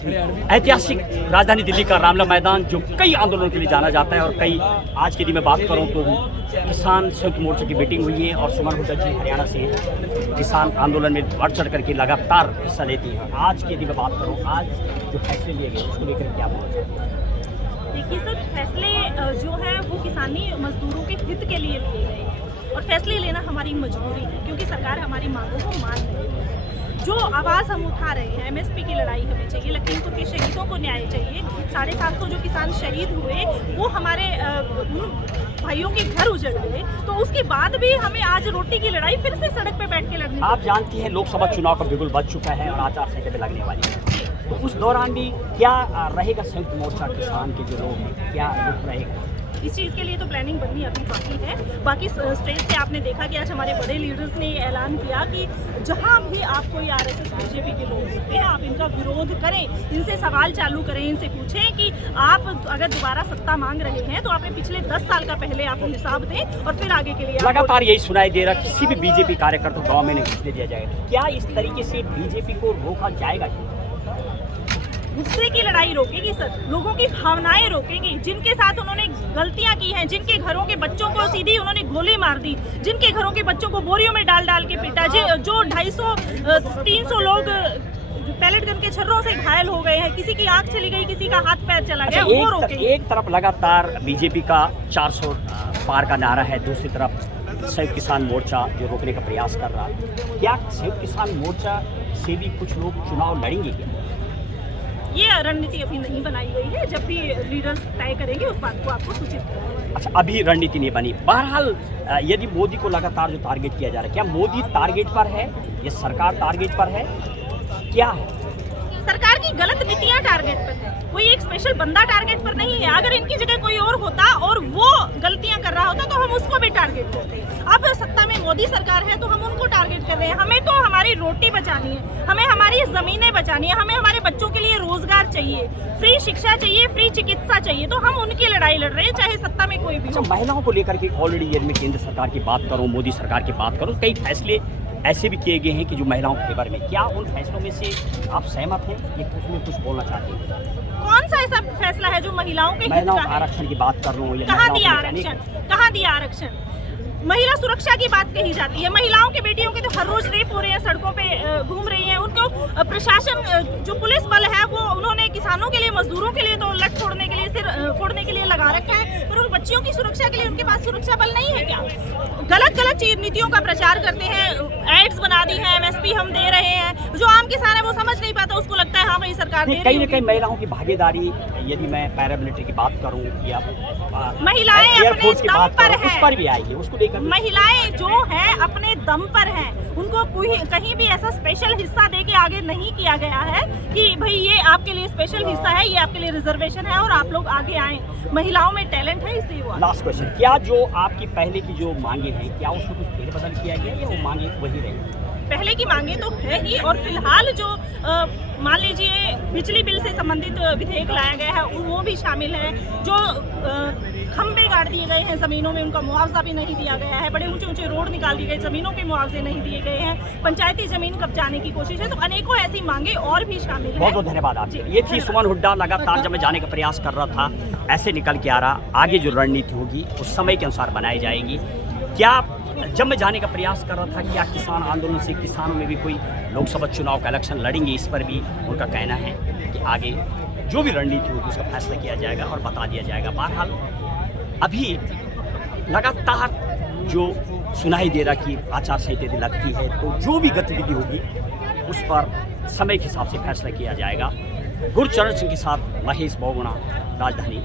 ऐतिहासिक राजधानी दिल्ली का रामलीला मैदान जो कई आंदोलनों के लिए जाना जाता है और कई आज के दिन में बात करूं तो किसान संयुक्त मोर्चे की मीटिंग हुई है और सुमन हुड्डा जी हरियाणा से किसान आंदोलन में बढ़ चढ़ करके लगातार हिस्सा लेती हैं। आज के दिन में बात करूं, आज जो फैसले लिए गए उसको लेकर क्या बोलना चाहते हैं? देखिए सर, फैसले जो है वो किसानी मजदूरों के हित के लिए लिए गए हैं और फैसले लेना हमारी मजबूरी है क्योंकि सरकार हमारी मांगों को मान रही है। जो आवाज़ हम उठा रहे हैं, एमएसपी की लड़ाई हमें चाहिए, लखीमपुर के शहीदों को न्याय चाहिए, 750 जो किसान शहीद हुए वो हमारे भाइयों के घर उजड़ गए, तो उसके बाद भी हमें आज रोटी की लड़ाई फिर से सड़क पे बैठ के लड़नी। आप जानती हैं लोकसभा चुनाव का बिगुल बज चुका है और आचार संहिता में लगने वाली है, तो उस दौरान भी क्या रहेगा संयुक्त मोर्चा किसान के जो लोग हैं, क्या रुख रहेगा? इस चीज़ के लिए तो प्लानिंग बननी अभी बाकी है। बाकी स्टेज से आपने देखा कि आज हमारे बड़े लीडर्स ने ये ऐलान किया कि जहां भी आप कोई आरएसएस बीजेपी के लोग होते हैं आप इनका विरोध करें, इनसे सवाल चालू करें, इनसे पूछें कि आप अगर दोबारा सत्ता मांग रहे हैं तो आपने पिछले 10 साल का पहले आप हिसाब दें और फिर आगे के लिए। लगातार यही सुनाई दे रहा, किसी भी बीजेपी कार्यकर्ता गाँव में नहीं घुसने दिया जाएगा। क्या इस तरीके से बीजेपी को रोका जाएगा? गुस्से की लड़ाई रोकेगी सर, लोगों की भावनाएं रोकेगी। जिनके साथ उन्होंने गलतियां की हैं, जिनके घरों के बच्चों को सीधी उन्होंने गोली मार दी, जिनके घरों के बच्चों को बोरियों में डाल डाल के पीटा, जो 250-300 लोग पैलेट गन के छर्रों से घायल हो गए हैं, किसी की आंख चली गई, किसी का हाथ पैर चला गया, वो रोकेगी। एक तरफ लगातार बीजेपी का 400 पार का नारा है, दूसरी तरफ संयुक्त किसान मोर्चा जो रोकने का प्रयास कर रहा है। क्या संयुक्त किसान मोर्चा से भी कुछ लोग चुनाव लड़ेंगे क्या? ये रणनीति अभी नहीं बनाई गई है, जब भी लीडर्स तय करेंगे उस बात को आपको सूचित करेंगे। अच्छा, अभी रणनीति नहीं बनी। बहरहाल यदि मोदी को लगातार जो टारगेट किया जा रहा है, क्या मोदी टारगेट पर है या सरकार टारगेट पर है, क्या है? सरकार की गलत नीतियां टारगेट पर है, कोई एक स्पेशल बंदा टारगेट पर नहीं है। अगर इनकी जगह कोई और होता और वो गलतियां कर रहा होता तो हम उसको भी टारगेट करते। अब सत्ता में मोदी सरकार है तो हम उनको टारगेट कर रहे हैं। हमें तो हमारी रोटी बचानी है, हमें हमारी जमीनें बचानी है, हमें हमारे बच्चों के लिए रोजगार चाहिए, फ्री शिक्षा चाहिए, फ्री चिकित्सा चाहिए, तो हम उनकी लड़ाई लड़ रहे हैं चाहे सत्ता में कोई भी हो। महिलाओं को लेकर के ऑलरेडी यदि मैं केंद्र सरकार की बात करूँ, मोदी सरकार की बात करूँ, कई फैसले ऐसे भी किए गए हैं कि जो महिलाओं के फेवर में, क्या उन फैसलों में से आप सहमत हैं या उसमें कुछ बोलना चाहते हैं? कौन सा ऐसा फैसला है जो महिलाओं के हित का है? आरक्षण की बात कर रहा हूँ। कहाँ दिया आरक्षण? कहाँ दिया आरक्षण? महिला सुरक्षा की बात कही जाती है, महिलाओं के बेटियों के तो हर रोज रेप हो रहे हैं, सड़कों पे घूम रही हैं। उनको प्रशासन जो पुलिस बल है वो उन्होंने किसानों के लिए, मजदूरों के लिए तो लट छोड़ने के लिए, सिर फोड़ने के लिए लगा रखा है, पर उन बच्चियों की सुरक्षा के लिए उनके पास सुरक्षा बल नहीं है क्या? गलत नीतियों का प्रचार करते हैं, एड्स बना दी है, एमएसपी हम दे रहे हैं, जो आम किसान है वो समझ नहीं पाता, उसको लगता है हाँ भाई सरकार दे रही है। कहीं न कहीं महिलाओं की भागीदारी, यदि मैं पैरामिलिट्री की बात करूँ या महिलाएं अपने दम पर है, उस पर भी आएगी, उसको लेकर महिलाएं जो हैं अपने दम पर हैं, उनको कहीं भी ऐसा स्पेशल हिस्सा दे के आगे नहीं किया गया है कि भाई ये आपके लिए स्पेशल हिस्सा है, ये आपके लिए रिजर्वेशन है और आप लोग आगे आएं। महिलाओं में टैलेंट है, इसलिए वो। लास्ट क्वेश्चन, क्या जो आपकी पहले की जो मांगे हैं, क्या उसमें कुछ फेरबदल किया गया या वो मांगे वही रहेगी? पहले की मांगे तो है ही और फिलहाल जो मान लीजिए बिजली बिल से संबंधित विधेयक लाया गया है वो भी शामिल है। जो खंभे गाड़ दिए गए हैं ज़मीनों में, उनका मुआवजा भी नहीं दिया गया है। बड़े ऊंचे ऊंचे रोड निकाल दिए गए, ज़मीनों के मुआवजे नहीं दिए गए हैं। पंचायती ज़मीन कब्जाने की कोशिश है, तो अनेकों ऐसी मांगे और भी शामिल है। बहुत बहुत धन्यवाद आपके। ये थी सुमन हुड्डा। लगातार जब मैं जाने का प्रयास कर रहा था, ऐसे निकल के आ रहा, आगे जो रणनीति होगी उस समय के अनुसार बनाई जाएगी। क्या जब मैं जाने का प्रयास कर रहा था, क्या किसान आंदोलन से किसानों में भी कोई लोकसभा चुनाव का इलेक्शन लड़ेंगे, इस पर भी उनका कहना है कि आगे जो भी रणनीति होगी उसका फैसला किया जाएगा और बता दिया जाएगा। बहरहाल अभी लगातार जो सुनाई दे रहा कि आचार संहिता लगती है, तो जो भी गतिविधि होगी उस पर समय के हिसाब से फैसला किया जाएगा। गुरचरण सिंह के साथ महेश बहुगुणा, राजधानी।